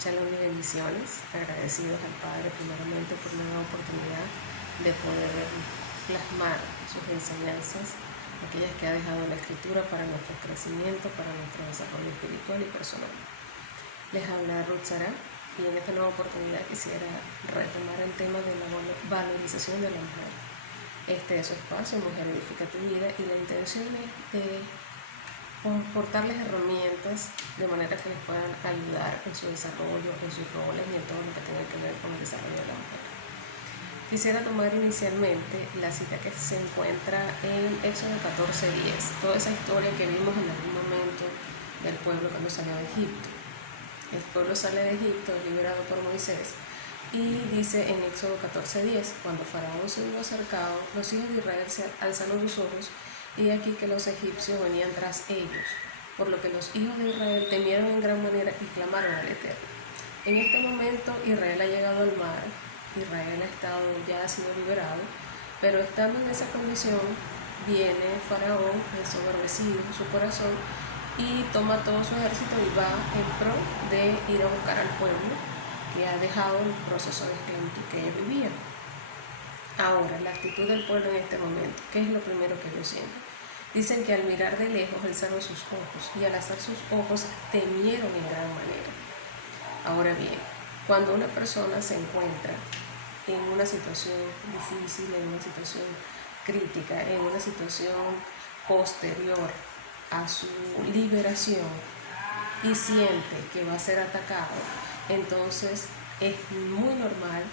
Shalom y bendiciones, agradecidos al Padre primeramente por la nueva oportunidad de poder plasmar sus enseñanzas, aquellas que ha dejado la Escritura para nuestro crecimiento, para nuestro desarrollo espiritual y personal. Les habla Ruth Sara y en esta nueva oportunidad quisiera retomar el tema de la valorización de la mujer. Este es su espacio, Mujer Edifica tu Vida, y la intención es de portarles herramientas de manera que les puedan ayudar en su desarrollo, en sus roles y en todo lo que tenga que ver con el desarrollo de la mujer. Quisiera tomar inicialmente la cita que se encuentra en Éxodo 14:10, toda esa historia que vimos en algún momento del pueblo cuando salió de Egipto. El pueblo sale de Egipto, liberado por Moisés, y dice en Éxodo 14:10, cuando Faraón se hubo acercado, los hijos de Israel se alzaron sus ojos, y aquí que los egipcios venían tras ellos, por lo que los hijos de Israel temieron en gran manera y clamaron al Eterno. En este momento Israel ha llegado al mar, Israel ya ha sido liberado, pero estando en esa condición, viene Faraón ensoberbecido en su corazón y toma todo su ejército y va en pro de ir a buscar al pueblo que ha dejado el proceso de esclavitud que ellos vivían. Ahora, la actitud del pueblo en este momento, ¿qué es lo primero que ellos sienten? Dicen que al mirar de lejos alzaron sus ojos y al alzar sus ojos temieron en gran manera. Ahora bien, cuando una persona se encuentra en una situación difícil, en una situación crítica, en una situación posterior a su liberación y siente que va a ser atacado, entonces es muy normal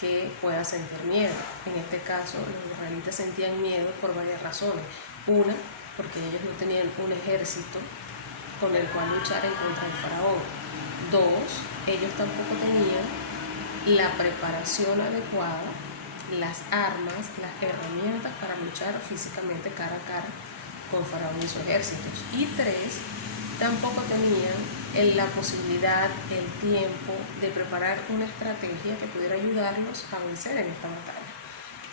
que pueda sentir miedo. En este caso, los israelitas sentían miedo por varias razones. Una, porque ellos no tenían un ejército con el cual luchar en contra del faraón. Dos, ellos tampoco tenían la preparación adecuada, las armas, las herramientas para luchar físicamente cara a cara con faraón y sus ejércitos. Y tres, tampoco tenían la posibilidad, el tiempo de preparar una estrategia que pudiera ayudarlos a vencer en esta batalla.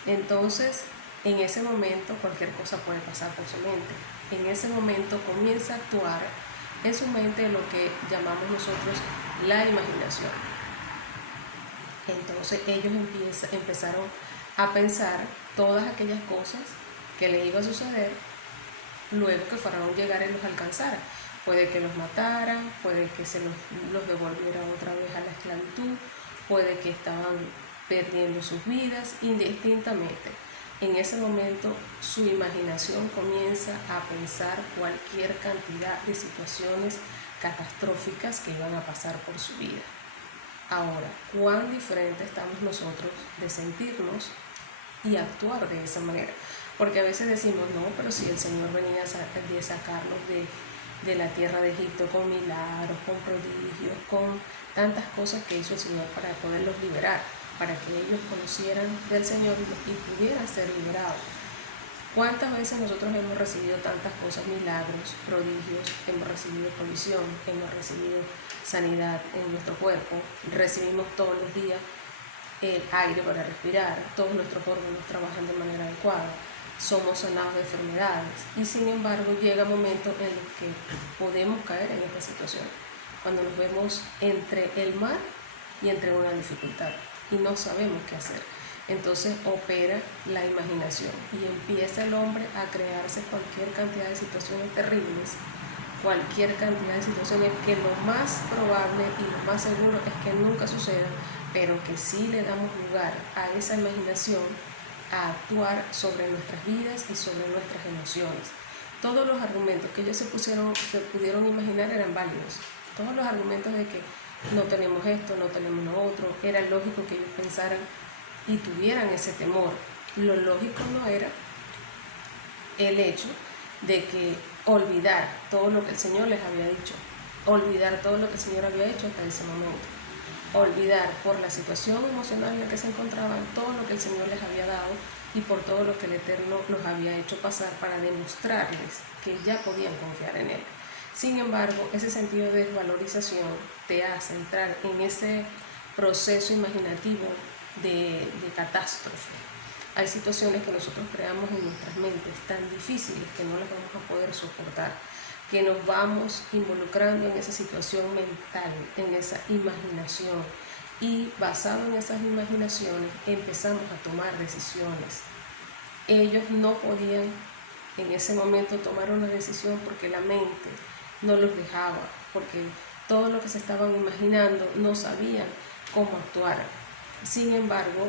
Entonces, en ese momento cualquier cosa puede pasar por su mente. En ese momento comienza a actuar en su mente lo que llamamos nosotros la imaginación. Entonces ellos empezaron a pensar todas aquellas cosas que le iba a suceder luego que Faraón llegara y los alcanzara. Puede que los mataran, puede que se los devolviera otra vez a la esclavitud, puede que estaban perdiendo sus vidas indistintamente. En ese momento su imaginación comienza a pensar cualquier cantidad de situaciones catastróficas que iban a pasar por su vida. Ahora, ¿cuán diferente estamos nosotros de sentirnos y actuar de esa manera? Porque a veces decimos, no, pero si el Señor venía a sacarnos de la tierra de Egipto con milagros, con prodigios, con tantas cosas que hizo el Señor para poderlos liberar, para que ellos conocieran del Señor y pudieran ser liberados. ¿Cuántas veces nosotros hemos recibido tantas cosas, milagros, prodigios, hemos recibido provisión, hemos recibido sanidad en nuestro cuerpo, recibimos todos los días el aire para respirar, todos nuestros órganos trabajan de manera adecuada, somos sanados de enfermedades y sin embargo llega momentos en los que podemos caer en esta situación, cuando nos vemos entre el mar y entre una dificultad y no sabemos qué hacer. Entonces opera la imaginación y empieza el hombre a crearse cualquier cantidad de situaciones terribles, cualquier cantidad de situaciones que lo más probable y lo más seguro es que nunca sucedan, pero que sí le damos lugar a esa imaginación a actuar sobre nuestras vidas y sobre nuestras emociones. Todos los argumentos que ellos se pudieron imaginar eran válidos. Todos los argumentos de que no tenemos esto, no tenemos lo otro, era lógico que ellos pensaran y tuvieran ese temor. Lo lógico no era el hecho de que olvidar todo lo que el Señor les había dicho, olvidar todo lo que el Señor había hecho hasta ese momento, olvidar por la situación emocional en la que se encontraban todo lo que el Señor les había dado y por todo lo que el Eterno los había hecho pasar para demostrarles que ya podían confiar en Él. Sin embargo, ese sentido de desvalorización te hace entrar en ese proceso imaginativo de catástrofe. Hay situaciones que nosotros creamos en nuestras mentes tan difíciles que no las vamos a poder soportar, que nos vamos involucrando en esa situación mental, en esa imaginación. Y basado en esas imaginaciones empezamos a tomar decisiones. Ellos no podían en ese momento tomar una decisión porque la mente no los dejaba, porque todo lo que se estaban imaginando no sabían cómo actuar. Sin embargo,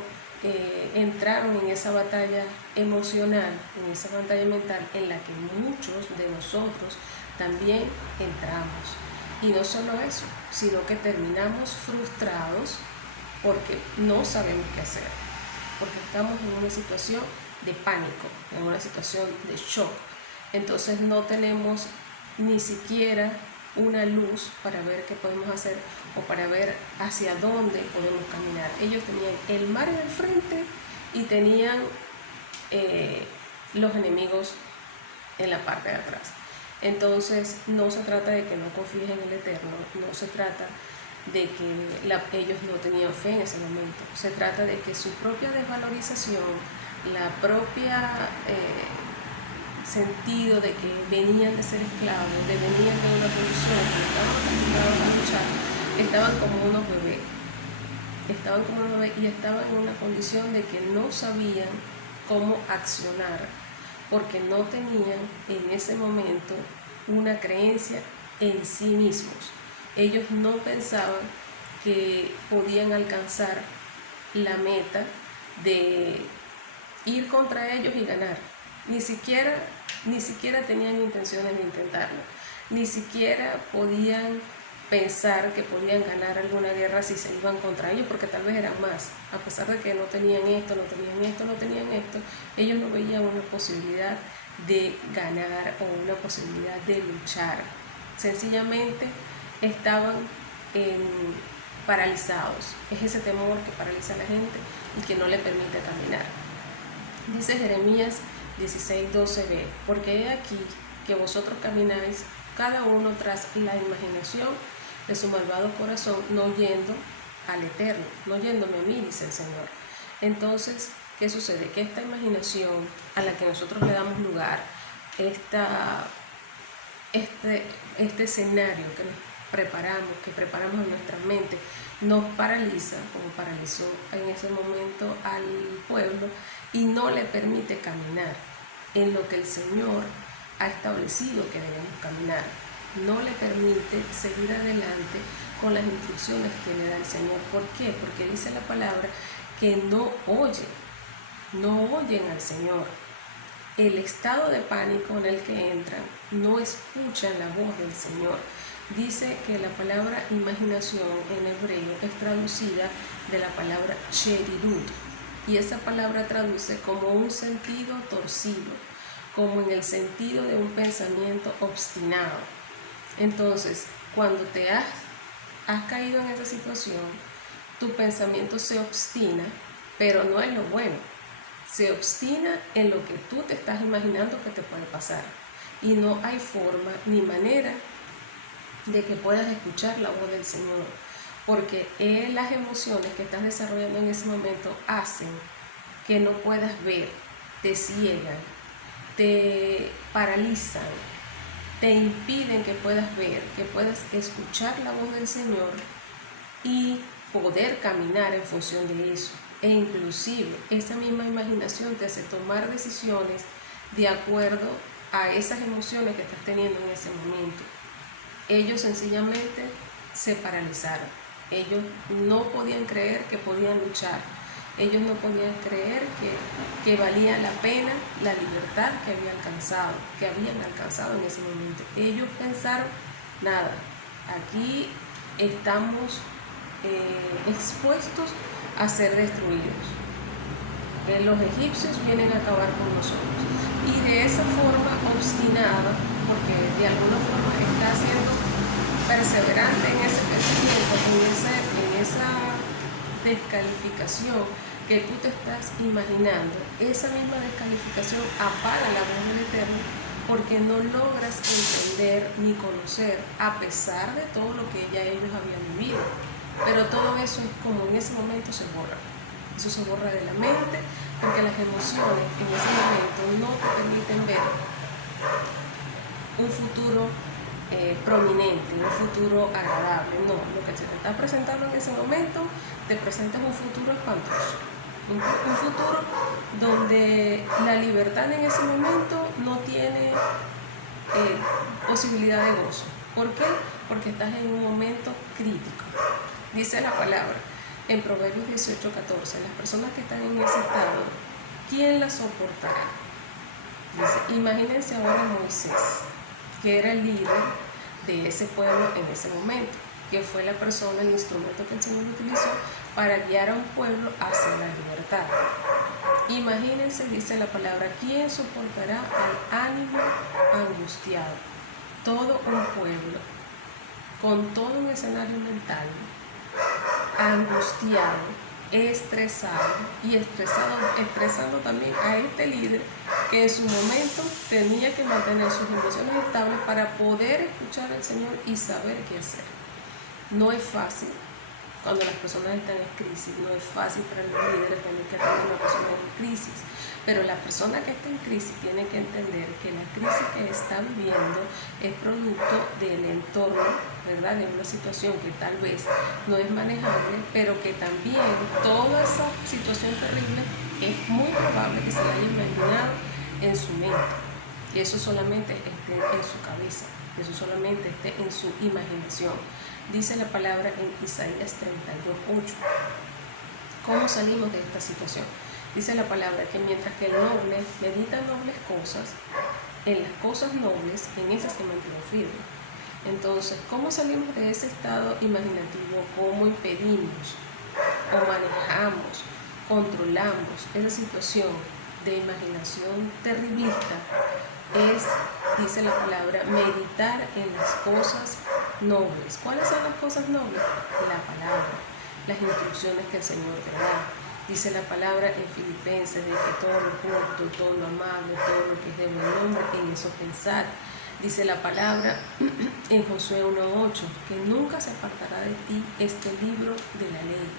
entraron en esa batalla emocional, en esa batalla mental en la que muchos de nosotros también entramos. Y no solo eso, sino que terminamos frustrados porque no sabemos qué hacer, porque estamos en una situación de pánico, en una situación de shock. Entonces no tenemos ni siquiera una luz para ver qué podemos hacer o para ver hacia dónde podemos caminar. Ellos tenían el mar en el frente y tenían los enemigos en la parte de atrás. Entonces no se trata de que no confíes en el Eterno, no se trata de que ellos no tenían fe en ese momento, se trata de que su propia desvalorización, la propia sentido de que venían de ser esclavos, de venían de una posición que estaban acostumbrados a luchar, estaban como unos bebés y estaban en una condición de que no sabían cómo accionar, porque no tenían en ese momento una creencia en sí mismos. Ellos no pensaban que podían alcanzar la meta de ir contra ellos y ganar. Ni siquiera tenían intenciones de intentarlo. Ni siquiera podían pensar que podían ganar alguna guerra si se iban contra ellos, porque tal vez eran más. A pesar de que no tenían esto, ellos no veían una posibilidad de ganar o una posibilidad de luchar. Sencillamente estaban paralizados. Es ese temor que paraliza a la gente y que no le permite caminar. Dice Jeremías 16:12b, porque he aquí que vosotros camináis cada uno tras la imaginación de su malvado corazón, no yendo al Eterno, no yéndome a mí, dice el Señor. Entonces, ¿qué sucede? Que esta imaginación a la que nosotros le damos lugar, este escenario que preparamos en nuestra mente, nos paraliza, como paralizó en ese momento al pueblo, y no le permite caminar en lo que el Señor ha establecido que debemos caminar. No le permite seguir adelante con las instrucciones que le da el Señor. ¿Por qué? Porque dice la palabra que no oyen al Señor. El estado de pánico en el que entran, no escuchan la voz del Señor. Dice que la palabra imaginación en hebreo es traducida de la palabra sherirut, y esa palabra traduce como un sentido torcido, como en el sentido de un pensamiento obstinado. Entonces, cuando te has caído en esa situación, tu pensamiento se obstina, pero no es lo bueno. Se obstina en lo que tú te estás imaginando que te puede pasar. Y no hay forma ni manera de que puedas escuchar la voz del Señor, porque las emociones que estás desarrollando en ese momento hacen que no puedas ver, te ciegan, te paralizan, te impiden que puedas ver, que puedas escuchar la voz del Señor y poder caminar en función de eso. E inclusive esa misma imaginación te hace tomar decisiones de acuerdo a esas emociones que estás teniendo en ese momento. Ellos sencillamente se paralizaron. Ellos no podían creer que podían luchar. Ellos no podían creer que valía la pena la libertad que habían alcanzado en ese momento. Ellos pensaron, nada, aquí estamos expuestos a ser destruidos. Los egipcios vienen a acabar con nosotros. Y de esa forma obstinada, porque de alguna forma está siendo perseverante en ese pensamiento, en esa descalificación que tú te estás imaginando, esa misma descalificación apaga la voz del Eterno, porque no logras entender ni conocer, a pesar de todo lo que ellos habían vivido. Pero todo eso es como en ese momento se borra. Eso se borra de la mente, porque las emociones en ese momento no te permiten ver un futuro prominente, un futuro agradable. No, lo que se te está presentando en ese momento te presenta un futuro espantoso. Un futuro donde la libertad en ese momento no tiene posibilidad de gozo. ¿Por qué? Porque estás en un momento crítico. Dice la palabra en Proverbios 18:14, las personas que están en ese estado, ¿quién las soportará? Dice, imagínense ahora Moisés, que era el líder de ese pueblo en ese momento, que fue la persona, el instrumento que el Señor utilizó para guiar a un pueblo hacia la libertad. Imagínense, dice la palabra, ¿quién soportará al ánimo angustiado? Todo un pueblo, con todo un escenario mental, angustiado, estresado y estresando también a este líder que en su momento tenía que mantener sus emociones estables para poder escuchar al Señor y saber qué hacer. No es fácil cuando las personas están en crisis, no es fácil para los líderes tener que atender a una persona en crisis, pero la persona que está en crisis tiene que entender que la crisis que está viviendo es producto del entorno, ¿verdad? De una situación que tal vez no es manejable, pero que también toda esa situación terrible es muy probable que se la haya imaginado en su mente, que eso solamente esté en su cabeza, que eso solamente esté en su imaginación. Dice la palabra en Isaías 32:8. ¿Cómo salimos de esta situación? Dice la palabra que mientras que el noble medita en nobles cosas, en las cosas nobles, en esas se mantiene firme. Entonces, ¿cómo salimos de ese estado imaginativo? ¿Cómo impedimos o manejamos, controlamos esa situación de imaginación terriblista? Es, dice la palabra, meditar en las cosas nobles. ¿Cuáles son las cosas nobles? La palabra, las instrucciones que el Señor te da. Dice la palabra en Filipenses de que todo lo justo, todo lo amable, todo lo que es de buen nombre, en eso pensar. Dice la palabra en Josué 1:8 que nunca se apartará de ti este libro de la ley,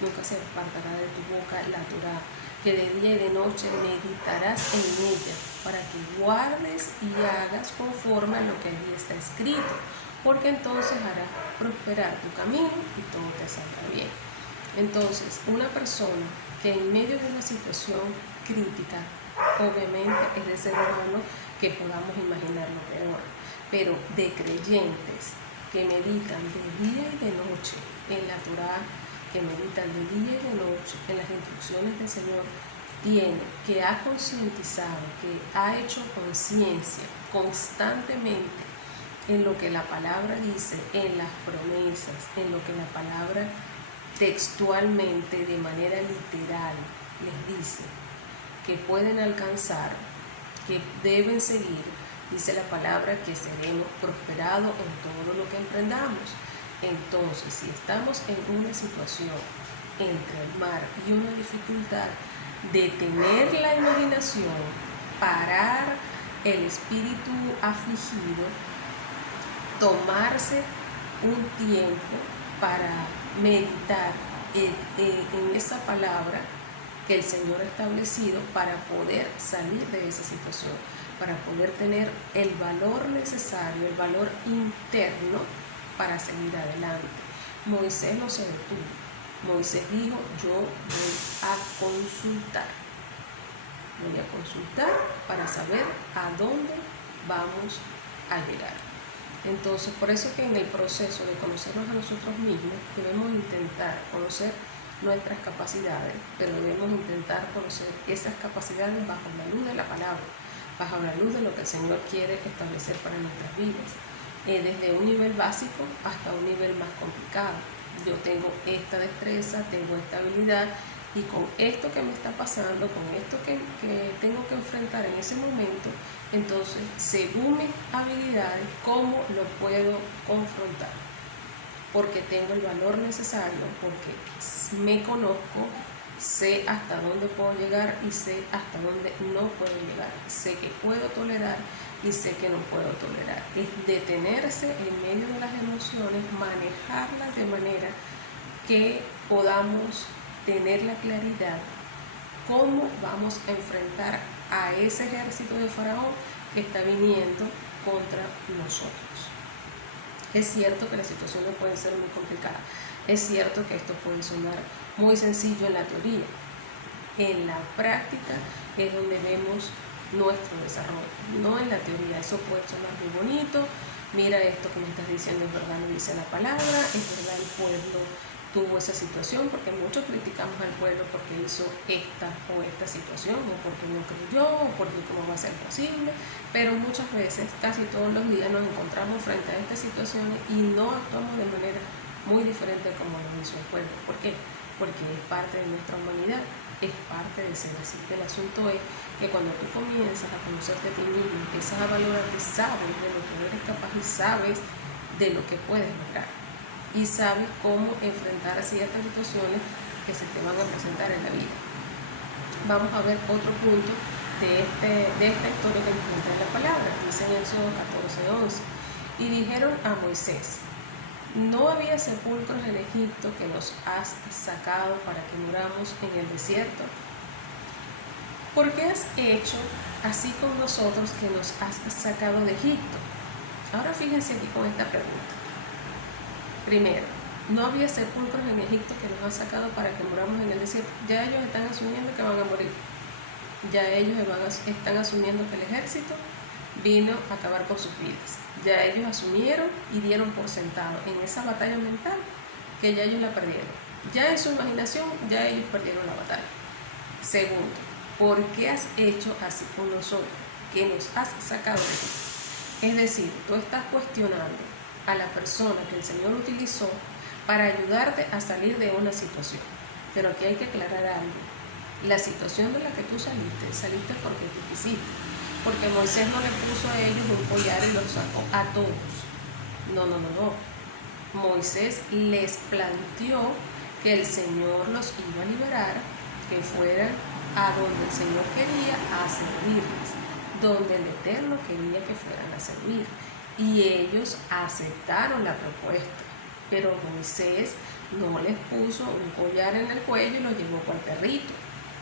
nunca se apartará de tu boca la Torá, que de día y de noche meditarás en ella, para que guardes y hagas conforme a lo que allí está escrito, porque entonces harás prosperar tu camino y todo te saldrá bien. Entonces, una persona que en medio de una situación crítica, obviamente es de ser humano que podamos imaginar lo peor, pero de creyentes que meditan de día y de noche en la Torá, que meditan de día y de noche en las instrucciones del Señor, que ha concientizado, que ha hecho conciencia constantemente en lo que la palabra dice, en las promesas, en lo que la palabra textualmente, de manera literal, les dice que pueden alcanzar, que deben seguir. Dice la palabra que seremos prosperados en todo lo que emprendamos. Entonces, si estamos en una situación entre el mar y una dificultad, detener la imaginación, parar el espíritu afligido, tomarse un tiempo para meditar en esa palabra que el Señor ha establecido para poder salir de esa situación, para poder tener el valor necesario, el valor interno para seguir adelante. Moisés no se detuvo. Moisés dijo, yo voy a consultar para saber a dónde vamos a llegar. Entonces, por eso que en el proceso de conocernos a nosotros mismos, debemos intentar conocer nuestras capacidades, pero debemos intentar conocer esas capacidades bajo la luz de la palabra, bajo la luz de lo que el Señor quiere establecer para nuestras vidas, desde un nivel básico hasta un nivel más complicado. Yo tengo esta destreza, tengo esta habilidad, y con esto que me está pasando, con esto que tengo que enfrentar en ese momento, entonces, según mis habilidades, ¿cómo lo puedo confrontar? Porque tengo el valor necesario, porque me conozco, sé hasta dónde puedo llegar y sé hasta dónde no puedo llegar. Sé que puedo tolerar y sé que no puedo tolerar. Es detenerse en medio de las emociones, manejarlas de manera que podamos tener la claridad cómo vamos a enfrentar a ese ejército de Faraón que está viniendo contra nosotros. Es cierto que las situaciones pueden ser muy complicadas, es cierto que esto puede sonar muy sencillo en la teoría. En la práctica es donde vemos nuestro desarrollo, no en la teoría. Eso puede sonar muy bonito, mira esto que me estás diciendo es verdad, lo dice la palabra, es verdad, el pueblo tuvo esa situación, porque muchos criticamos al pueblo porque hizo esta o esta situación, o porque no creyó, o porque cómo va a ser posible, pero muchas veces, casi todos los días nos encontramos frente a estas situaciones y no actuamos de manera muy diferente como lo hizo el pueblo. ¿Por qué? Porque es parte de nuestra humanidad, es parte de ser así. El asunto es que cuando tú comienzas a conocerte a ti mismo, empiezas a valorarte, sabes de lo que eres capaz y sabes de lo que puedes lograr y sabes cómo enfrentar así estas situaciones que se te van a presentar en la vida. Vamos a ver otro punto de esta historia que nos cuenta en la palabra. Dice en Éxodo 14:11, y dijeron a Moisés: ¿no había sepulcros en Egipto que nos has sacado para que muramos en el desierto? ¿Por qué has hecho así con nosotros que nos has sacado de Egipto? Ahora fíjense aquí con esta pregunta. Primero, no había sepulcros en Egipto que nos han sacado para que muramos en el desierto. Ya ellos están asumiendo que van a morir. Ya ellos están asumiendo que el ejército vino a acabar con sus vidas. Ya ellos asumieron y dieron por sentado en esa batalla mental que ya ellos la perdieron. Ya en su imaginación, ya ellos perdieron la batalla. Segundo, ¿por qué has hecho así con nosotros? Que nos has sacado de Egipto. Es decir, tú estás cuestionando a la persona que el Señor utilizó para ayudarte a salir de una situación. Pero aquí hay que aclarar algo. La situación de la que tú saliste porque tú quisiste. Porque Moisés no le puso a ellos un collar y los sacó a todos. No. Moisés les planteó que el Señor los iba a liberar, que fueran a donde el Señor quería a servirles, donde el Eterno quería que fueran a servir. Y ellos aceptaron la propuesta, pero Moisés no les puso un collar en el cuello y los llevó con el perrito.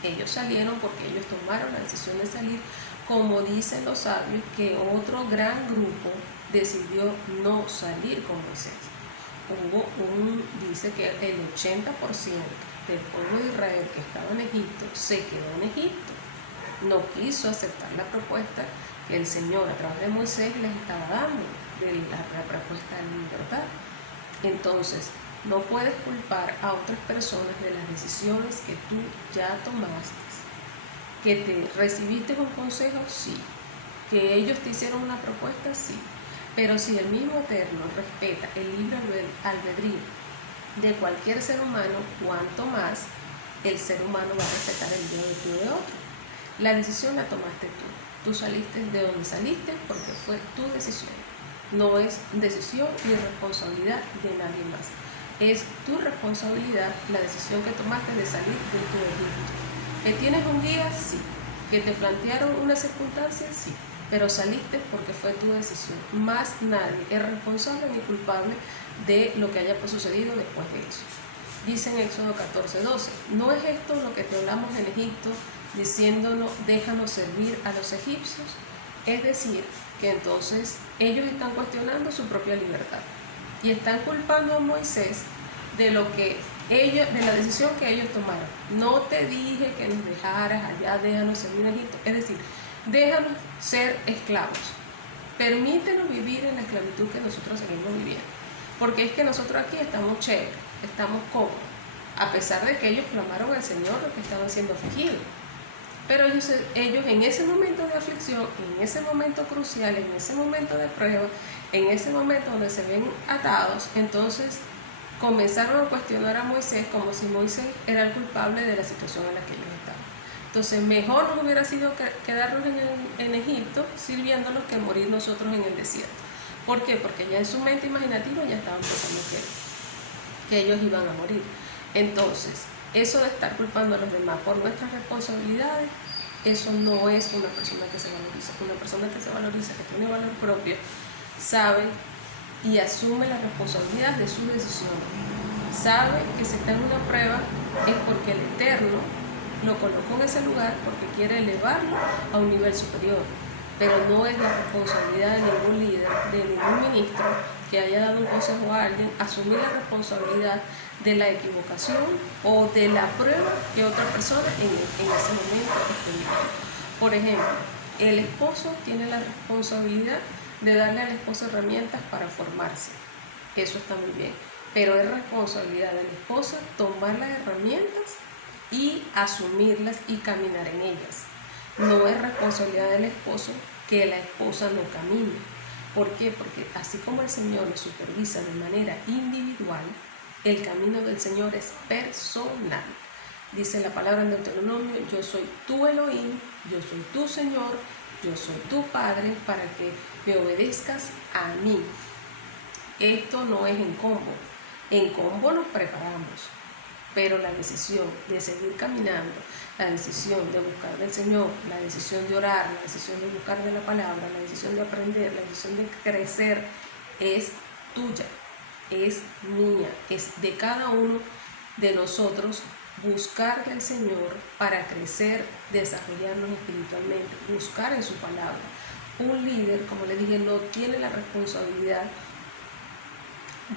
Ellos salieron porque ellos tomaron la decisión de salir, como dicen los sabios, que otro gran grupo decidió no salir con Moisés. Dice que el 80% del pueblo de Israel que estaba en Egipto se quedó en Egipto. No quiso aceptar la propuesta que el Señor a través de Moisés les estaba dando, de la propuesta de libertad. Entonces, no puedes culpar a otras personas de las decisiones que tú ya tomaste. ¿Que te recibiste un consejo? Sí. ¿Que ellos te hicieron una propuesta? Sí. Pero si el mismo Eterno respeta el libre albedrío de cualquier ser humano, cuanto más el ser humano va a respetar el libre de otro. La decisión la tomaste tú. Tú saliste de donde saliste porque fue tu decisión. No es decisión ni responsabilidad de nadie más. Es tu responsabilidad la decisión que tomaste de salir de tu Egipto. ¿Que tienes un guía? Sí. ¿Que te plantearon una circunstancia? Sí. Pero saliste porque fue tu decisión. Más nadie es responsable ni culpable de lo que haya sucedido después de eso. Dice en Éxodo 14:12, ¿no es esto lo que te hablamos en Egipto, diciéndonos, déjanos servir a los egipcios? Es decir, que entonces ellos están cuestionando su propia libertad y están culpando a Moisés de la decisión que ellos tomaron. No te dije que nos dejaras allá, déjanos servir a Egipto. Es decir, déjanos ser esclavos. Permítenos vivir en la esclavitud que nosotros seguimos viviendo. Porque es que nosotros aquí estamos chéveres, estamos cómodos, a pesar de que ellos clamaron al Señor porque estaban siendo afligidos. Pero ellos en ese momento de aflicción, en ese momento crucial, en ese momento de prueba, en ese momento donde se ven atados, entonces comenzaron a cuestionar a Moisés como si Moisés era el culpable de la situación en la que ellos estaban. Entonces mejor nos hubiera sido quedarnos en Egipto sirviéndonos que morir nosotros en el desierto. ¿Por qué? Porque ya en su mente imaginativa ya estaban pensando que ellos iban a morir. Entonces, eso de estar culpando a los demás por nuestras responsabilidades, eso no es una persona que se valoriza. Una persona que se valoriza, que tiene valor propio, sabe y asume la responsabilidad de sus decisiones. Sabe que si está en una prueba es porque el Eterno lo colocó en ese lugar porque quiere elevarlo a un nivel superior. Pero no es la responsabilidad de ningún líder, de ningún ministro, que haya dado un consejo a alguien, asumir la responsabilidad de la equivocación o de la prueba que otra persona en ese momento esté viviendo. Por ejemplo, el esposo tiene la responsabilidad de darle a la esposa herramientas para formarse. Eso está muy bien, pero es responsabilidad del esposo tomar las herramientas y asumirlas y caminar en ellas. No es responsabilidad del esposo que la esposa no camine. ¿Por qué? Porque así como el Señor lo supervisa de manera individual, el camino del Señor es personal. Dice la palabra en Deuteronomio: yo soy tu Elohim, yo soy tu Señor, yo soy tu Padre, para que me obedezcas a mí. Esto no es en combo nos preparamos, pero la decisión de seguir caminando, la decisión de buscar del Señor, la decisión de orar, la decisión de buscar de la palabra, la decisión de aprender, la decisión de crecer, es tuya, es mía, es de cada uno de nosotros buscar del Señor para crecer, desarrollarnos espiritualmente, buscar en su palabra. Un líder, como le dije, no tiene la responsabilidad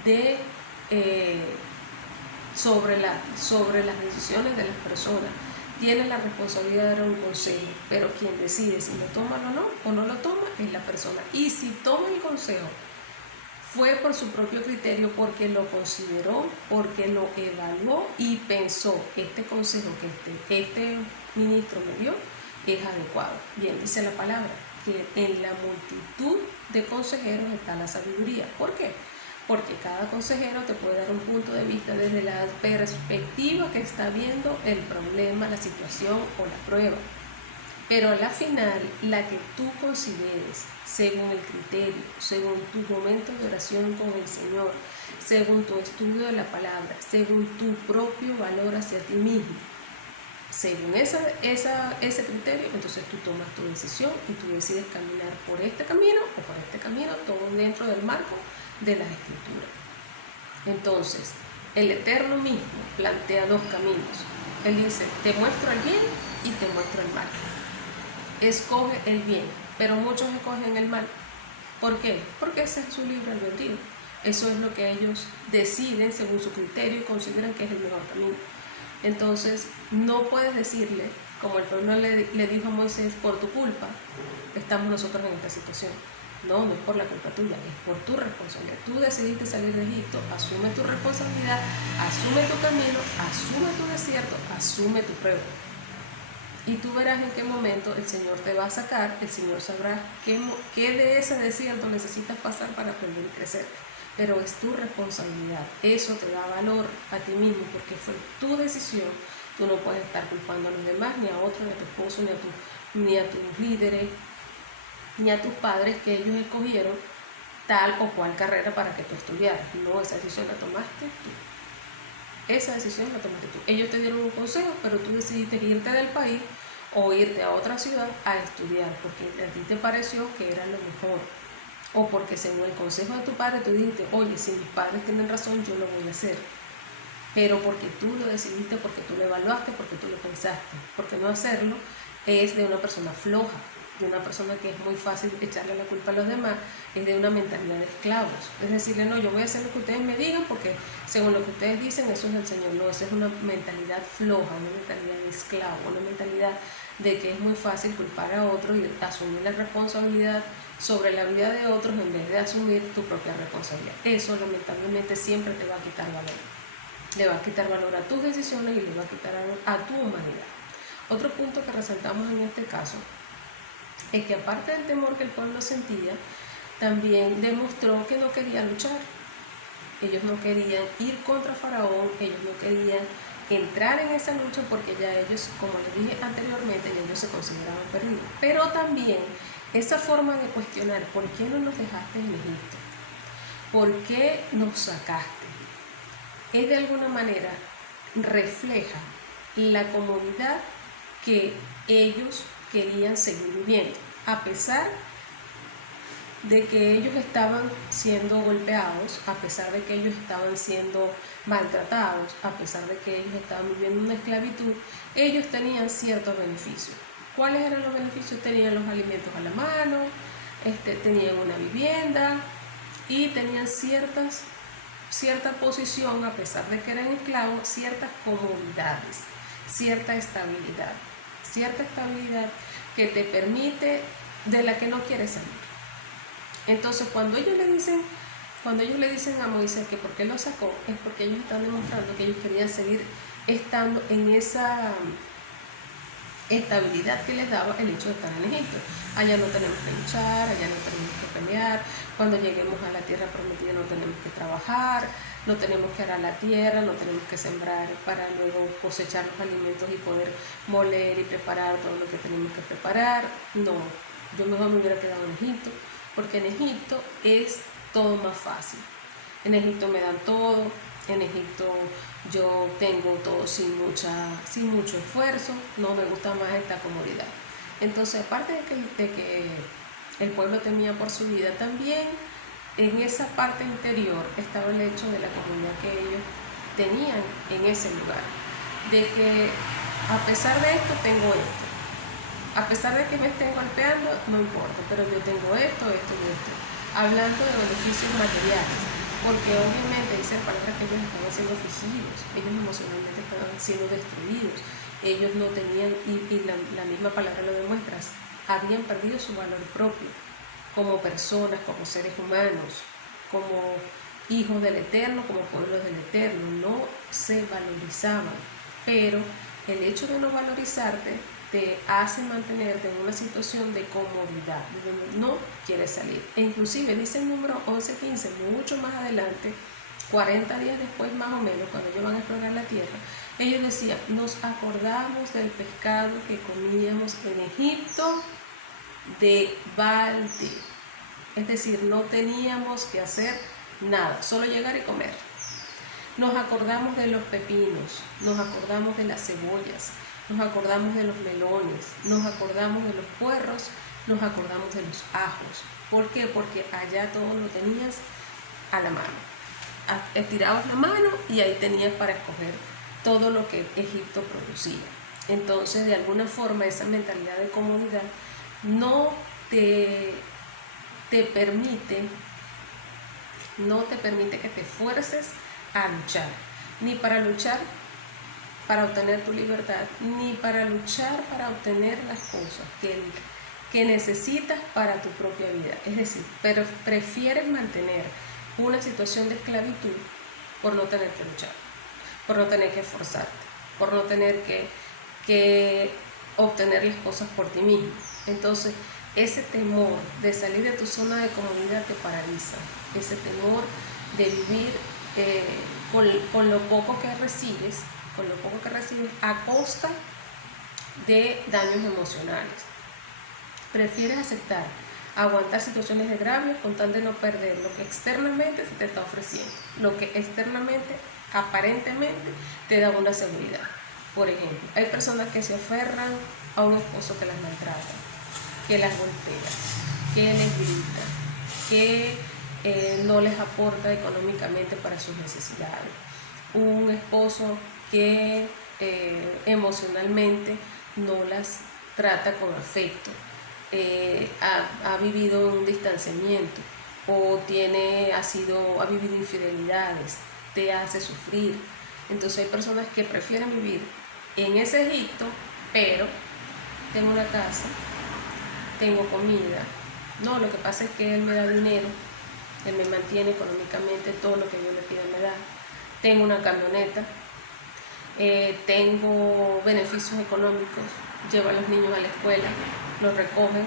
de sobre las decisiones de las personas. Tiene la responsabilidad de dar un consejo, pero quien decide si lo toma o no lo toma es la persona. Y si toma el consejo, fue por su propio criterio, porque lo consideró, porque lo evaluó y pensó: este consejo que este ministro me dio es adecuado. Bien, dice la palabra que en la multitud de consejeros está la sabiduría. ¿Por qué? Porque cada consejero te puede dar un punto de vista desde la perspectiva que está viendo el problema, la situación o la prueba. Pero a la final, la que tú consideres, según el criterio, según tu momento de oración con el Señor, según tu estudio de la palabra, según tu propio valor hacia ti mismo, según ese criterio, entonces tú tomas tu decisión y tú decides caminar por este camino o por este camino, todo dentro del marco de las Escrituras. Entonces, el Eterno mismo plantea dos caminos. Él dice: te muestro el bien y te muestro el mal. Escoge el bien, pero muchos escogen el mal. ¿Por qué? Porque ese es su libre albedrío. Eso es lo que ellos deciden según su criterio y consideran que es el mejor camino. Entonces, no puedes decirle, como el pueblo le dijo a Moisés: por tu culpa estamos nosotros en esta situación. No, no es por la culpa tuya, es por tu responsabilidad. Tú decidiste salir de Egipto, asume tu responsabilidad, asume tu camino, asume tu desierto, asume tu prueba. Y tú verás en qué momento el Señor te va a sacar, el Señor sabrá qué de ese desierto necesitas pasar para aprender y crecer. Pero es tu responsabilidad, eso te da valor a ti mismo, porque fue tu decisión. Tú no puedes estar culpando a los demás, ni a otros, ni a tu esposo, ni a tus líderes, ni a tus padres, que ellos escogieron tal o cual carrera para que tú estudiaras. No, esa decisión la tomaste tú. Esa decisión la tomaste tú. Ellos te dieron un consejo, pero tú decidiste irte del país o irte a otra ciudad a estudiar, porque a ti te pareció que era lo mejor. O porque según el consejo de tu padre tú dijiste: oye, si mis padres tienen razón, yo lo voy a hacer. Pero porque tú lo decidiste, porque tú lo evaluaste, porque tú lo pensaste. Porque no hacerlo es de una persona floja, de una persona que es muy fácil echarle la culpa a los demás, es de una mentalidad de esclavos. Es decirle: no, yo voy a hacer lo que ustedes me digan porque según lo que ustedes dicen, eso es del Señor. No, esa es una mentalidad floja, una mentalidad de esclavo, una mentalidad de que es muy fácil culpar a otros y asumir la responsabilidad sobre la vida de otros en vez de asumir tu propia responsabilidad. Eso lamentablemente siempre te va a quitar valor. Le va a quitar valor a tus decisiones y le va a quitar valor a tu humanidad. Otro punto que resaltamos en este caso es que, aparte del temor que el pueblo sentía, también demostró que no quería luchar. Ellos no querían ir contra Faraón, ellos no querían entrar en esa lucha, porque ya ellos, como les dije anteriormente, ya ellos se consideraban perdidos. Pero también esa forma de cuestionar: ¿por qué no nos dejaste en Egipto? ¿Por qué nos sacaste? Es de alguna manera refleja la comodidad que ellos querían seguir viviendo, a pesar de que ellos estaban siendo golpeados, a pesar de que ellos estaban siendo maltratados, a pesar de que ellos estaban viviendo una esclavitud. Ellos tenían ciertos beneficios. ¿Cuáles eran los beneficios? Tenían los alimentos a la mano, tenían una vivienda, y tenían cierta posición, a pesar de que eran esclavos, ciertas comodidades, cierta estabilidad que te permite, de la que no quieres salir. Entonces cuando ellos le dicen a Moisés que por qué lo sacó, es porque ellos están demostrando que ellos querían seguir estando en esa estabilidad que les daba el hecho de estar en Egipto. Allá no tenemos que luchar, allá no tenemos que pelear, cuando lleguemos a la tierra prometida no tenemos que trabajar, no tenemos que arar la tierra, no tenemos que sembrar para luego cosechar los alimentos y poder moler y preparar todo lo que tenemos que preparar. No, yo mejor me hubiera quedado en Egipto, porque en Egipto es todo más fácil. En Egipto me dan todo, en Egipto yo tengo todo sin mucho esfuerzo, no me gusta más esta comodidad. Entonces, aparte de que el pueblo temía por su vida, también en esa parte interior estaba el hecho de la comodidad que ellos tenían en ese lugar, de que a pesar de esto tengo esto, a pesar de que me estén golpeando, no importa, pero yo tengo esto, hablando de beneficios materiales. Porque obviamente dice la palabra que ellos estaban siendo afligidos, ellos emocionalmente estaban siendo destruidos, ellos no tenían, y la misma palabra lo demuestra, habían perdido su valor propio como personas, como seres humanos, como hijos del Eterno, como pueblos del Eterno, no se valorizaban. Pero el hecho de no valorizarte te hace mantenerte en una situación de comodidad, donde no quieres salir. E inclusive dice el número 11-15, mucho más adelante, 40 días después más o menos, cuando ellos van a explorar la tierra, ellos decían, nos acordamos del pescado que comíamos en Egipto de balde. Es decir, no teníamos que hacer nada, solo llegar y comer. Nos acordamos de los pepinos, nos acordamos de las cebollas, nos acordamos de los melones, nos acordamos de los puerros, nos acordamos de los ajos. ¿Por qué? Porque allá todo lo tenías a la mano. Estirabas la mano y ahí tenías para escoger todo lo que Egipto producía. Entonces, de alguna forma, esa mentalidad de comodidad no te permite que te fuerces a luchar, ni para luchar para obtener tu libertad, ni para luchar para obtener las cosas que necesitas para tu propia vida. Es decir, pero prefieres mantener una situación de esclavitud por no tener que luchar, por no tener que esforzarte, por no tener que obtener las cosas por ti mismo. Entonces, ese temor de salir de tu zona de comodidad te paraliza, ese temor de vivir con lo poco que recibes a costa de daños emocionales. Prefieres aceptar, aguantar situaciones de agravio con tal de no perder lo que externamente se te está ofreciendo, lo que externamente, aparentemente, te da una seguridad. Por ejemplo, hay personas que se aferran a un esposo que las maltrata, que las golpea, que les grita, que no les aporta económicamente para sus necesidades. Un esposo que emocionalmente no las trata con afecto, ha vivido un distanciamiento o ha vivido infidelidades, te hace sufrir. Entonces hay personas que prefieren vivir en ese Egipto, pero tengo una casa, tengo comida. No, lo que pasa es que él me da dinero, él me mantiene económicamente, todo lo que yo le pido me da. Tengo una camioneta, tengo beneficios económicos, llevo a los niños a la escuela, los recogen.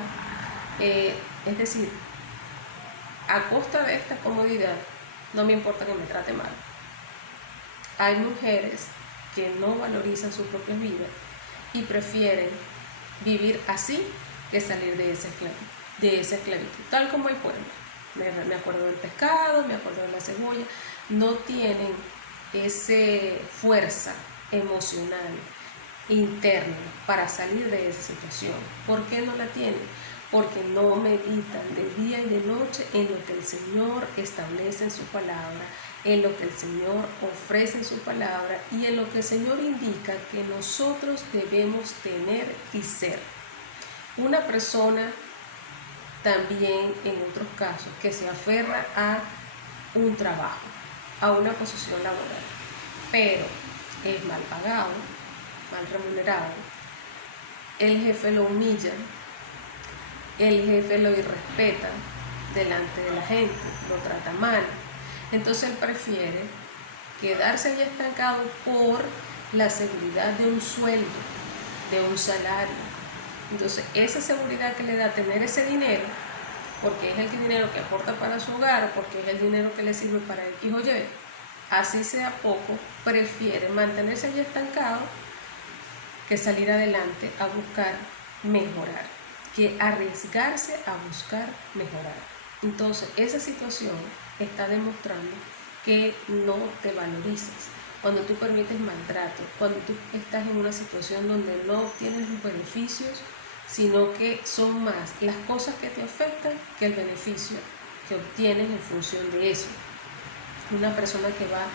Es decir, a costa de esta comodidad, no me importa que me trate mal. Hay mujeres que no valorizan sus propias vidas y prefieren vivir así que salir de esa esclavitud, tal como el pueblo. Me acuerdo del pescado, me acuerdo de la cebolla. No tienen esa fuerza emocional interna para salir de esa situación. ¿Por qué no la tienen? Porque no meditan de día y de noche en lo que el Señor establece en su palabra, en lo que el Señor ofrece en su palabra y en lo que el Señor indica que nosotros debemos tener y ser. Una persona también en otros casos que se aferra a un trabajo, a una posición laboral, pero es mal pagado, mal remunerado, el jefe lo humilla, el jefe lo irrespeta delante de la gente, lo trata mal. Entonces él prefiere quedarse ahí estancado por la seguridad de un sueldo, de un salario. Entonces esa seguridad que le da tener ese dinero, porque es el dinero que aporta para su hogar, porque es el dinero que le sirve para X o Y, así sea poco, prefiere mantenerse allí estancado que salir adelante a buscar mejorar, que arriesgarse a buscar mejorar. Entonces esa situación está demostrando que no te valorizas. Cuando tú permites maltrato, cuando tú estás en una situación donde no obtienes los beneficios, sino que son más las cosas que te afectan que el beneficio que obtienes en función de eso. Una persona que va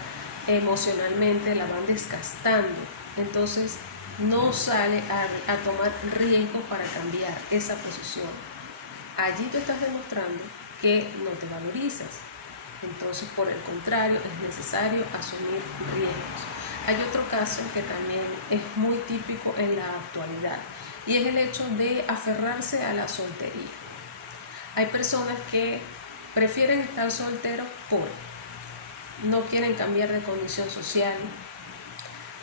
emocionalmente, la van desgastando, entonces no sale a tomar riesgo para cambiar esa posición. Allí tú estás demostrando que no te valorizas. Entonces, por el contrario, es necesario asumir riesgos. Hay otro caso que también es muy típico en la actualidad y es el hecho de aferrarse a la soltería. Hay personas que prefieren estar solteros por no quieren cambiar de condición social,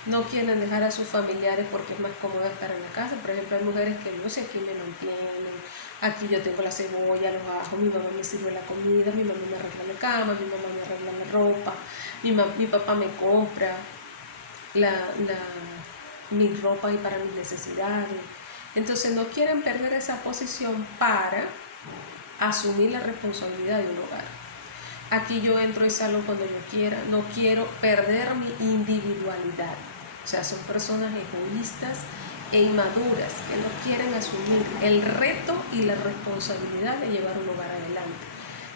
no quieren dejar a sus familiares porque es más cómodo estar en la casa. Por ejemplo, hay mujeres que no sé, aquí me mantienen, aquí yo tengo la cebolla, los ajos, mi mamá me sirve la comida, mi mamá me arregla la cama, mi mamá me arregla la ropa, mi papá me compra mi ropa y para mis necesidades. Entonces no quieren perder esa posición para asumir la responsabilidad de un hogar. Aquí yo entro y salgo cuando yo quiera, no quiero perder mi individualidad. O sea, son personas egoístas e inmaduras que no quieren asumir el reto y la responsabilidad de llevar un hogar adelante.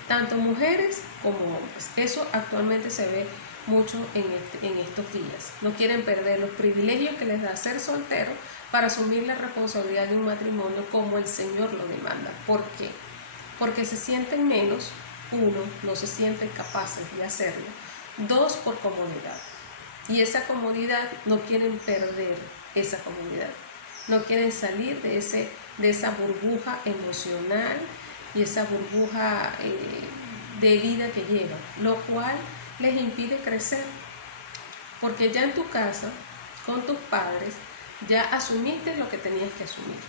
Tanto mujeres como hombres. Eso actualmente se ve mucho en estos días. No quieren perder los privilegios que les da ser soltero para asumir la responsabilidad de un matrimonio como el Señor lo demanda. ¿Por qué? Porque se sienten menos. Uno, no se sienten capaces de hacerlo. Dos, por comodidad. Y esa comodidad, no quieren perder esa comodidad. No quieren salir de esa burbuja emocional y esa burbuja de vida que llevan, lo cual les impide crecer. Porque ya en tu casa, con tus padres, ya asumiste lo que tenías que asumir.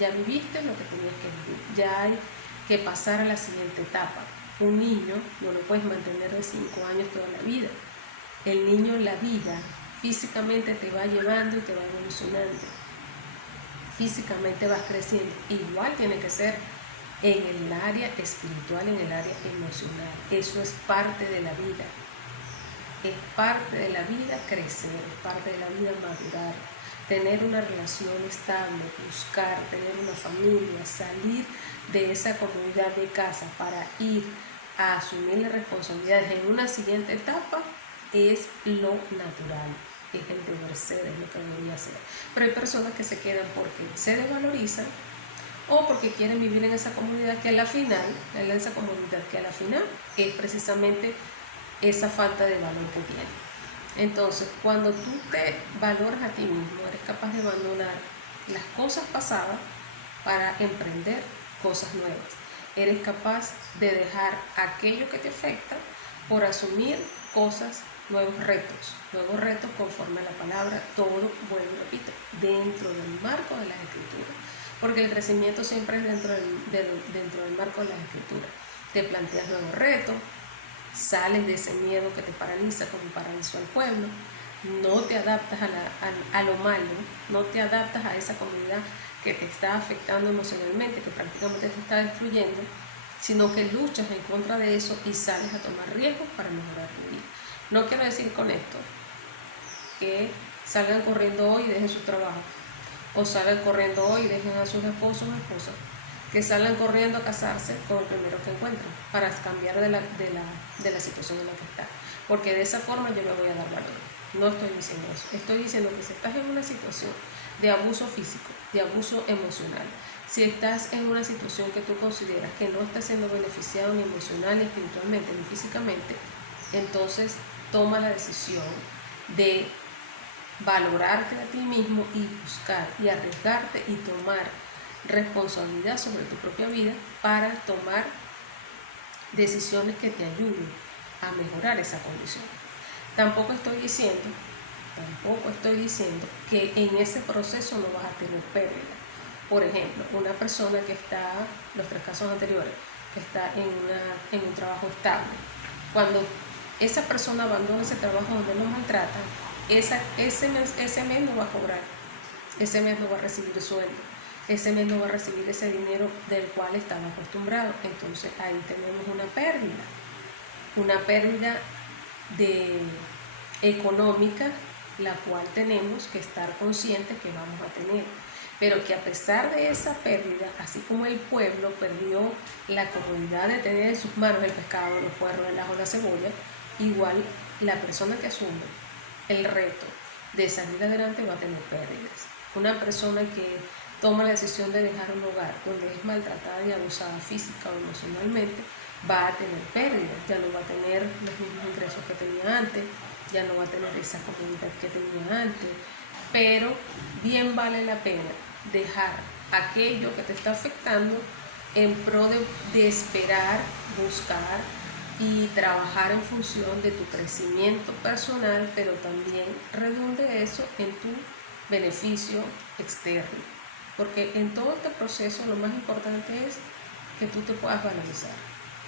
Ya viviste lo que tenías que vivir. Ya hay que pasar a la siguiente etapa. Un niño no lo puedes mantener de 5 años toda la vida. El niño en la vida físicamente te va llevando y te va evolucionando. Físicamente vas creciendo. Igual tiene que ser en el área espiritual, en el área emocional. Eso es parte de la vida. Es parte de la vida crecer, es parte de la vida madurar, tener una relación estable, buscar, tener una familia, salir de esa comunidad de casa para ir a asumir las responsabilidades en una siguiente etapa es lo natural, es el deber ser, es lo que debería ser. Pero hay personas que se quedan porque se desvalorizan o porque quieren vivir en esa comunidad que a la final, es precisamente esa falta de valor que tiene. Entonces, cuando tú te valoras a ti mismo, eres capaz de abandonar las cosas pasadas para emprender cosas nuevas. Eres capaz de dejar aquello que te afecta por asumir nuevos retos conforme a la palabra, todo, bueno, repito, dentro del marco de las escrituras. Porque el crecimiento siempre es dentro del marco de las escrituras. Te planteas nuevos retos, sales de ese miedo que te paraliza como paralizó al pueblo, no te adaptas a lo malo, no te adaptas a esa comunidad que te está afectando emocionalmente, que prácticamente te está destruyendo, sino que luchas en contra de eso y sales a tomar riesgos para mejorar tu vida. No quiero decir con esto que salgan corriendo hoy y dejen su trabajo, o salgan corriendo hoy y dejen a sus esposos o esposas, que salgan corriendo a casarse con el primero que encuentran para cambiar de la situación en la que está, porque de esa forma yo le voy a dar valor. No estoy diciendo eso, estoy diciendo que si estás en una situación de abuso físico, de abuso emocional, Si estás en una situación que tú consideras que no estás siendo beneficiado ni emocional, ni espiritualmente, ni físicamente, entonces toma la decisión de valorarte a ti mismo y buscar y arriesgarte y tomar responsabilidad sobre tu propia vida para tomar decisiones que te ayuden a mejorar esa condición. Tampoco estoy diciendo que en ese proceso no vas a tener pérdida. Por ejemplo, una persona que está, los 3 casos anteriores, que está en un trabajo estable, cuando esa persona abandona ese trabajo donde lo maltratan, ese mes no va a cobrar, ese mes no va a recibir sueldo, ese mes no va a recibir ese dinero del cual estaba acostumbrado. Entonces ahí tenemos una pérdida económica, la cual tenemos que estar conscientes que vamos a tener. Pero que a pesar de esa pérdida, así como el pueblo perdió la comodidad de tener en sus manos el pescado, los puerros, el ajo, la cebolla, igual la persona que asume el reto de salir adelante va a tener pérdidas. Una persona que toma la decisión de dejar un hogar donde es maltratada y abusada física o emocionalmente, va a tener pérdidas, ya no va a tener los mismos ingresos que tenía antes, ya no va a tener esa comodidad que tenía antes, pero bien vale la pena dejar aquello que te está afectando en pro de esperar, buscar y trabajar en función de tu crecimiento personal, pero también redunde eso en tu beneficio externo. Porque en todo este proceso lo más importante es que tú te puedas valorizar,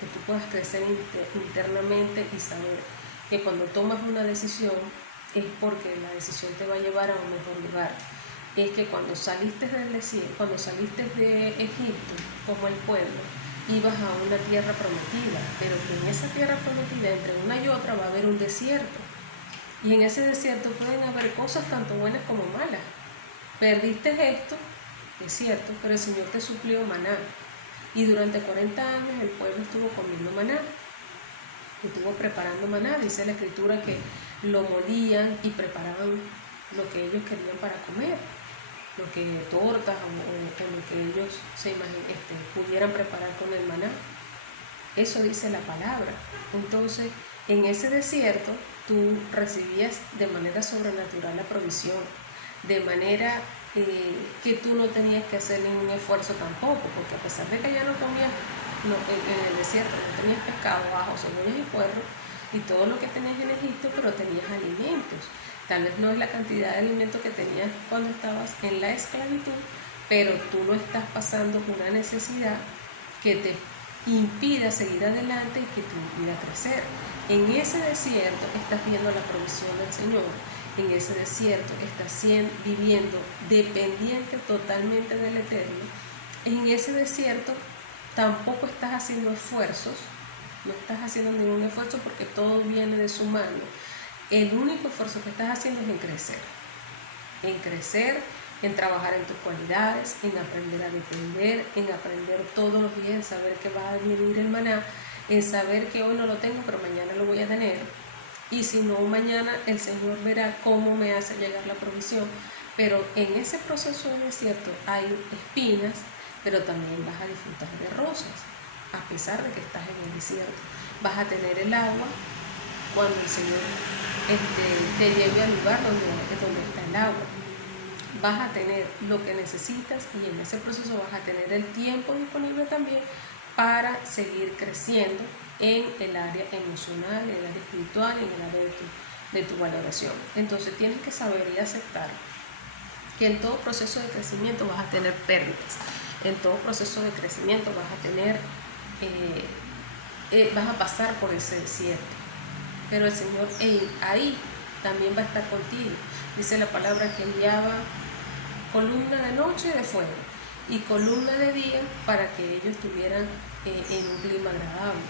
que tú puedas crecer internamente y saber que cuando tomas una decisión es porque la decisión te va a llevar a un mejor lugar. Es que cuando saliste del desierto, cuando saliste de Egipto, como el pueblo, ibas a una tierra prometida, pero que en esa tierra prometida, entre una y otra, va a haber un desierto. Y en ese desierto pueden haber cosas tanto buenas como malas. Perdiste esto, es cierto, pero el Señor te suplió maná. Y durante 40 años el pueblo estuvo comiendo maná. Estuvo preparando maná. Dice la Escritura que lo molían y preparaban lo que ellos querían para comer. Lo que tortas o lo que ellos pudieran preparar con el maná. Eso dice la palabra. Entonces, en ese desierto tú recibías de manera sobrenatural la provisión, de manera que tú no tenías que hacer ningún esfuerzo tampoco, porque a pesar de que ya no comías en el desierto, no tenías pescado, ajo, cebollas y puerros y todo lo que tenías en Egipto, pero tenías alimentos. Tal vez no es la cantidad de alimentos que tenías cuando estabas en la esclavitud, pero tú no estás pasando una necesidad que te impida seguir adelante y que te impida crecer. En ese desierto estás viendo la provisión del Señor. En ese desierto estás viviendo dependiente totalmente del Eterno. En ese desierto tampoco estás haciendo esfuerzos, no estás haciendo ningún esfuerzo porque todo viene de su mano. El único esfuerzo que estás haciendo es en crecer, en trabajar en tus cualidades, en aprender a depender, en aprender todos los días, en saber que va a venir el maná, en saber que hoy no lo tengo, pero mañana lo voy a tener. Y si no, mañana el Señor verá cómo me hace llegar la provisión. Pero en ese proceso de desierto hay espinas, pero también vas a disfrutar de rosas, a pesar de que estás en el desierto. Vas a tener el agua cuando el Señor te lleve al lugar donde está el agua. Vas a tener lo que necesitas y en ese proceso vas a tener el tiempo disponible también para seguir creciendo en el área emocional, en el área espiritual, en el área de tu valoración. Entonces tienes que saber y aceptar que en todo proceso de crecimiento vas a tener pérdidas. En todo proceso de crecimiento vas a tener, vas a pasar por ese desierto. Pero el Señor ahí también va a estar contigo. Dice la palabra que enviaba columna de noche de fuego y columna de día para que ellos estuvieran en un clima agradable,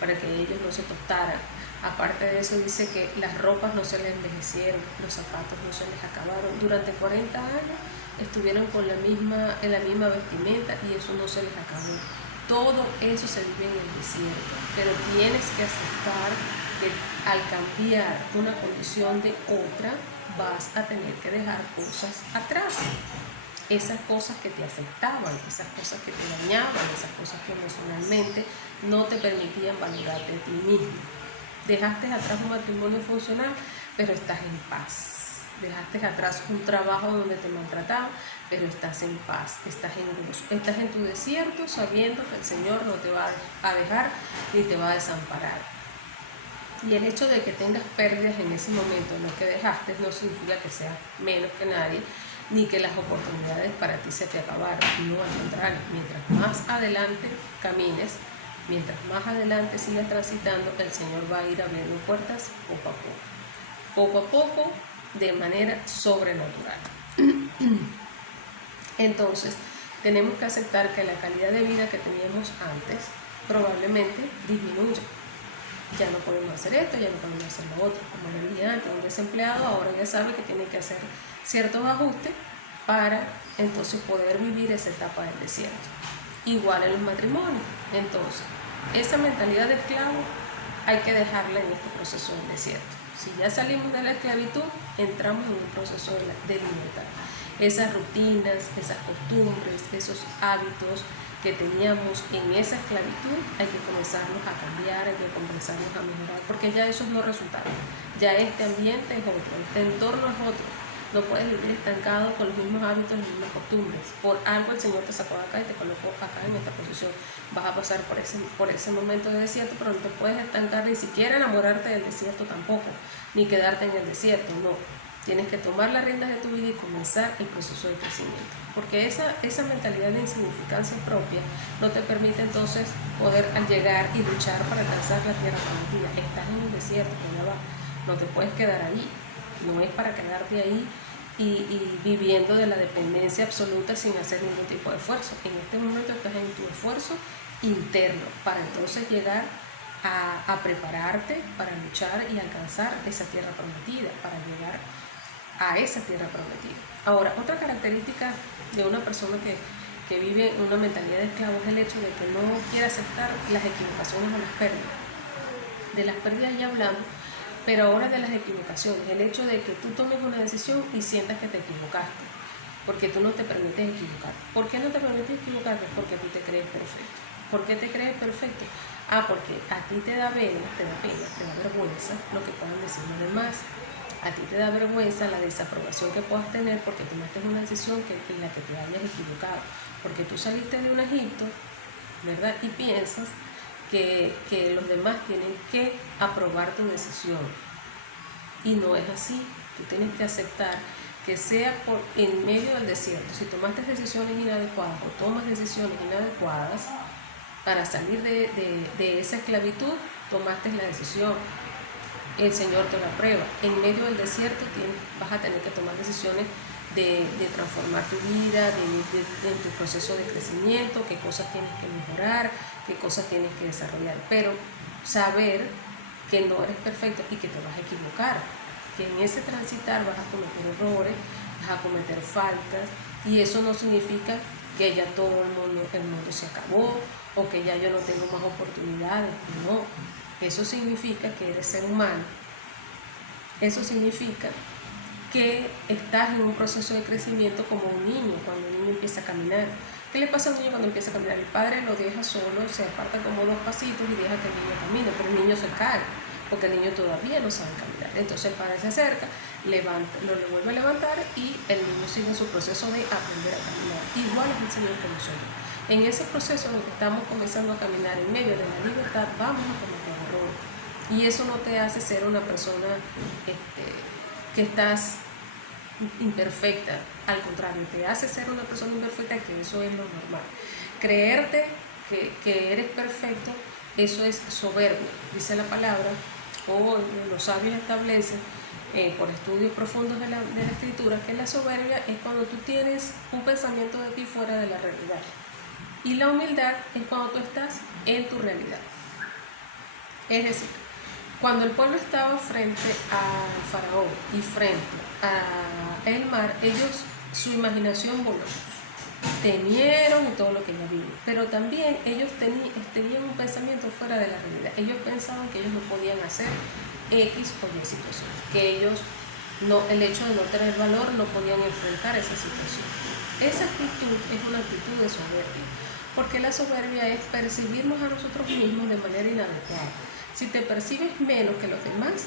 para que ellos no se tostaran. Aparte de eso dice que las ropas no se les envejecieron, los zapatos no se les acabaron. Durante 40 años estuvieron en la misma vestimenta y eso no se les acabó. Todo eso se vive en el desierto, pero tienes que aceptar que al cambiar una condición de otra vas a tener que dejar cosas atrás. esas cosas que te afectaban, esas cosas que te dañaban, esas cosas que emocionalmente no te permitían valorarte a ti mismo. Dejaste atrás un matrimonio funcional, pero estás en paz. Dejaste atrás un trabajo donde te maltrataban, pero estás en paz, estás en gozo, estás en tu desierto sabiendo que el Señor no te va a dejar ni te va a desamparar. Y el hecho de que tengas pérdidas en ese momento en lo que dejaste no significa que seas menos que nadie, ni que las oportunidades para ti se te acabaron. No, al contrario, mientras más adelante camines, mientras más adelante sigas transitando, el Señor va a ir abriendo puertas poco a poco. Poco a poco, de manera sobrenatural. Entonces, tenemos que aceptar que la calidad de vida que teníamos antes probablemente disminuya. Ya no podemos hacer esto, ya no podemos hacer lo otro. Como le dije antes, un desempleado ahora ya sabe que tiene que hacer ciertos ajustes para entonces poder vivir esa etapa del desierto. Igual en los matrimonios. Entonces, esa mentalidad de esclavo hay que dejarla en este proceso del desierto. Si ya salimos de la esclavitud, entramos en un proceso de libertad. Esas rutinas, esas costumbres, esos hábitos que teníamos en esa esclavitud, hay que comenzarlos a cambiar, hay que comenzarlos a mejorar, porque ya esos no resultaron. Ya este ambiente es otro, este entorno es otro. No puedes vivir estancado con los mismos hábitos, las mismas costumbres. Por algo el Señor te sacó de acá y te colocó acá en esta posición. Vas a pasar por ese momento de desierto, pero no te puedes estancar, ni siquiera enamorarte del desierto tampoco, ni quedarte en el desierto, no. Tienes que tomar las riendas de tu vida y comenzar el proceso de crecimiento. Porque esa mentalidad de insignificancia propia no te permite entonces poder llegar y luchar para alcanzar la tierra prometida. Estás en el desierto, allá va. No te puedes quedar ahí. No es para quedarte ahí y viviendo de la dependencia absoluta sin hacer ningún tipo de esfuerzo. En este momento estás en tu esfuerzo interno para entonces llegar a prepararte para luchar y alcanzar esa tierra prometida, para llegar a esa tierra prometida. Ahora, otra característica de una persona que vive una mentalidad de esclavo es el hecho de que no quiere aceptar las equivocaciones o las pérdidas. De las pérdidas ya hablamos, pero ahora de las equivocaciones, el hecho de que tú tomes una decisión y sientas que te equivocaste, porque tú no te permites equivocarte. ¿Por qué no te permites equivocarte? Porque tú te crees perfecto. ¿Por qué te crees perfecto? Porque a ti te da pena, te da vergüenza lo que puedan decir los demás. A ti te da vergüenza la desaprobación que puedas tener porque tomaste una decisión en la que te hayas equivocado. Porque tú saliste de un Egipto, ¿verdad? Y piensas que los demás tienen que aprobar tu decisión. Y no es así. Tú tienes que aceptar que sea en medio del desierto. Si tomaste decisiones inadecuadas o tomas decisiones inadecuadas para salir de esa esclavitud, tomaste la decisión. El Señor te lo aprueba. En medio del desierto vas a tener que tomar decisiones de transformar tu vida, de tu proceso de crecimiento, qué cosas tienes que mejorar, qué cosas tienes que desarrollar. Pero saber que no eres perfecto y que te vas a equivocar, que en ese transitar vas a cometer errores, vas a cometer faltas, y eso no significa que ya todo el mundo se acabó o que ya yo no tengo más oportunidades. No. Eso significa que eres ser humano. Eso significa que estás en un proceso de crecimiento como un niño, cuando un niño empieza a caminar. ¿Qué le pasa a un niño cuando empieza a caminar? El padre lo deja solo, se aparta como 2 pasitos y deja que el niño camine, pero el niño se cae, porque el niño todavía no sabe caminar. Entonces el padre se acerca, lo vuelve a levantar y el niño sigue su proceso de aprender a caminar. Igual es el Señor con nosotros. En ese proceso en el que estamos comenzando a caminar en medio de la libertad, vamos a cometer errores. Y eso no te hace ser una persona que estás imperfecta. Al contrario, te hace ser una persona imperfecta, que eso es lo normal. Creerte que eres perfecto, eso es soberbia. Dice la palabra, o los sabios establecen por estudios profundos de la escritura, que la soberbia es cuando tú tienes un pensamiento de ti fuera de la realidad. Y la humildad es cuando tú estás en tu realidad. Es decir, cuando el pueblo estaba frente al faraón y frente al mar, su imaginación voló. Temieron y todo lo que ya vimos. Pero también ellos tenían un pensamiento fuera de la realidad. Ellos pensaban que ellos no podían hacer X o Y situación. Que ellos, el hecho de no tener valor, no podían enfrentar esa situación. Esa actitud es una actitud de soberbia, porque la soberbia es percibirnos a nosotros mismos de manera inadecuada. Si te percibes menos que los demás,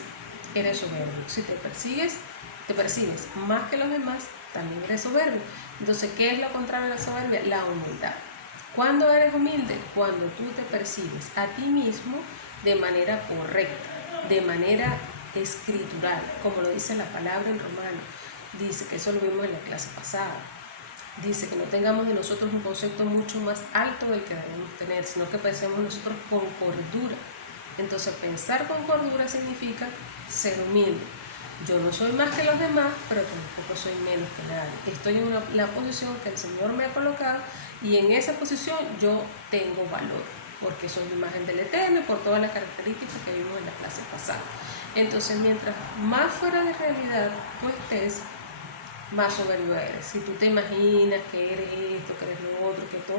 eres soberbio. Si te percibes más que los demás, también eres soberbio. Entonces, ¿qué es lo contrario de la soberbia? La humildad. ¿Cuándo eres humilde? Cuando tú te percibes a ti mismo de manera correcta, de manera escritural, como lo dice la palabra en Romano. Dice que eso lo vimos en la clase pasada. Dice que no tengamos de nosotros un concepto mucho más alto del que debemos tener, sino que pensemos nosotros con cordura. Entonces, pensar con cordura significa ser humilde. Yo no soy más que los demás, pero tampoco soy menos que nadie. Estoy en la posición que el Señor me ha colocado y en esa posición yo tengo valor, porque soy imagen del Eterno y por todas las características que vimos en la clase pasada. Entonces, mientras más fuera de realidad tú estés, más soberbio eres. Si tú te imaginas que eres esto, que eres lo otro, que todo